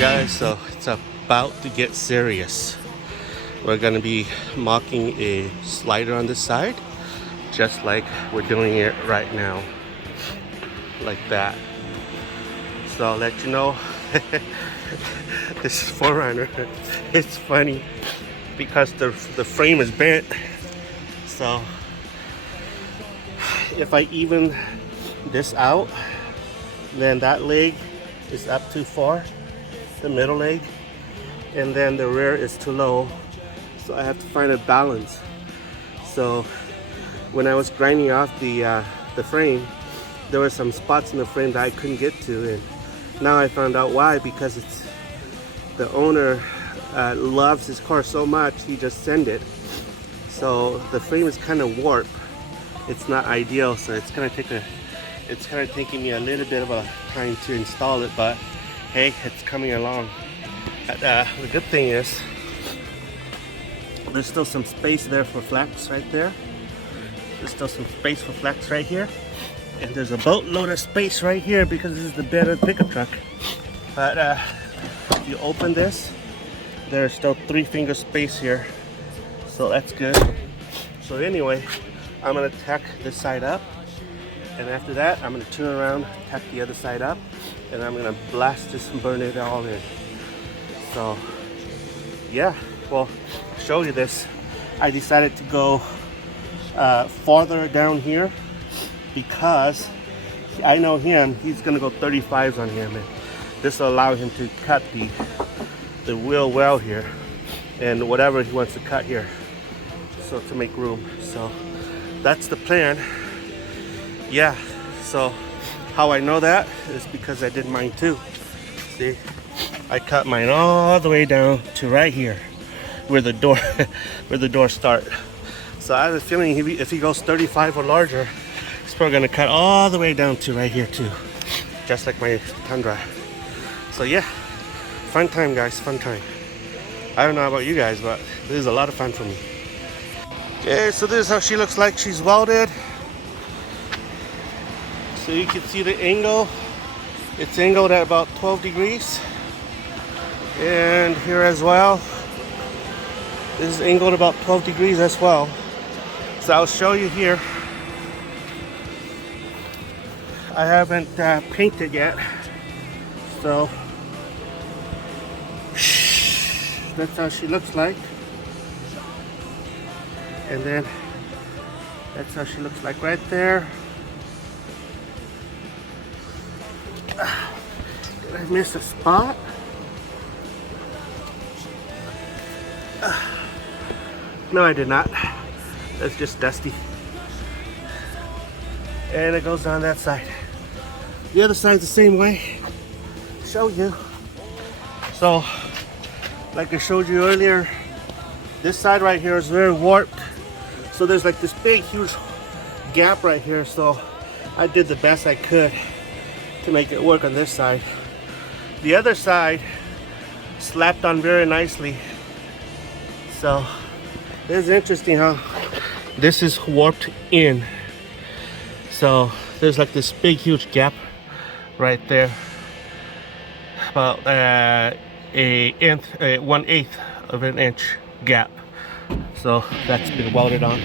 Guys, so it's about to get serious. We're gonna be mocking a slider on this side, just like we're doing it right now, like that. So I'll let you know. This is Forerunner. It's funny because the frame is bent. So if I even this out, then that leg is up too far, the middle leg, and then the rear is too low, so I have to find a balance. So when I was grinding off the frame, there were some spots in the frame that I couldn't get to, and now I found out why. Because it's the owner loves his car so much, he just sent it, so the frame is kind of warped. It's not ideal, so it's kind of taking me a little bit of a time to install it, but hey, it's coming along. The good thing is there's still some space there for flex right there. There's still some space for flex right here, and there's a boatload of space right here because this is the bed of the pickup truck. But if you open this, there's still 3-finger space here, so that's good. So anyway, I'm gonna tack this side up, and after that I'm gonna turn around, tack the other side up, and I'm gonna blast this and burn it all in. So yeah, well, show you this. I decided to go farther down here because I know him, he's gonna go 35s on him, and this will allow him to cut the wheel well here and whatever he wants to cut here, so to make room. So that's the plan. Yeah, so how I know that is because I did mine too. See, I cut mine all the way down to right here where the door where the doors start. So I have a feeling if he goes 35 or larger, he's probably gonna cut all the way down to right here too, just like my Tundra. So yeah, fun time guys, fun time. I don't know about you guys, but this is a lot of fun for me. Okay, so this is how she looks like. She's welded. So you can see the angle. It's angled at about 12 degrees. And here as well, this is angled about 12 degrees as well. So I'll show you here. I haven't painted yet, so that's how she looks like. And then that's how she looks like right there. Did I miss a spot? No, I did not. That's just dusty. And it goes down that side. The other side's the same way. Show you. So, like I showed you earlier, this side right here is very warped. So there's like this big, huge gap right here. So I did the best I could to make it work on this side. The other side slapped on very nicely. So it's interesting how this is warped in. So there's like this big, huge gap right there, about 1/8 of an inch gap. So that's been welded on.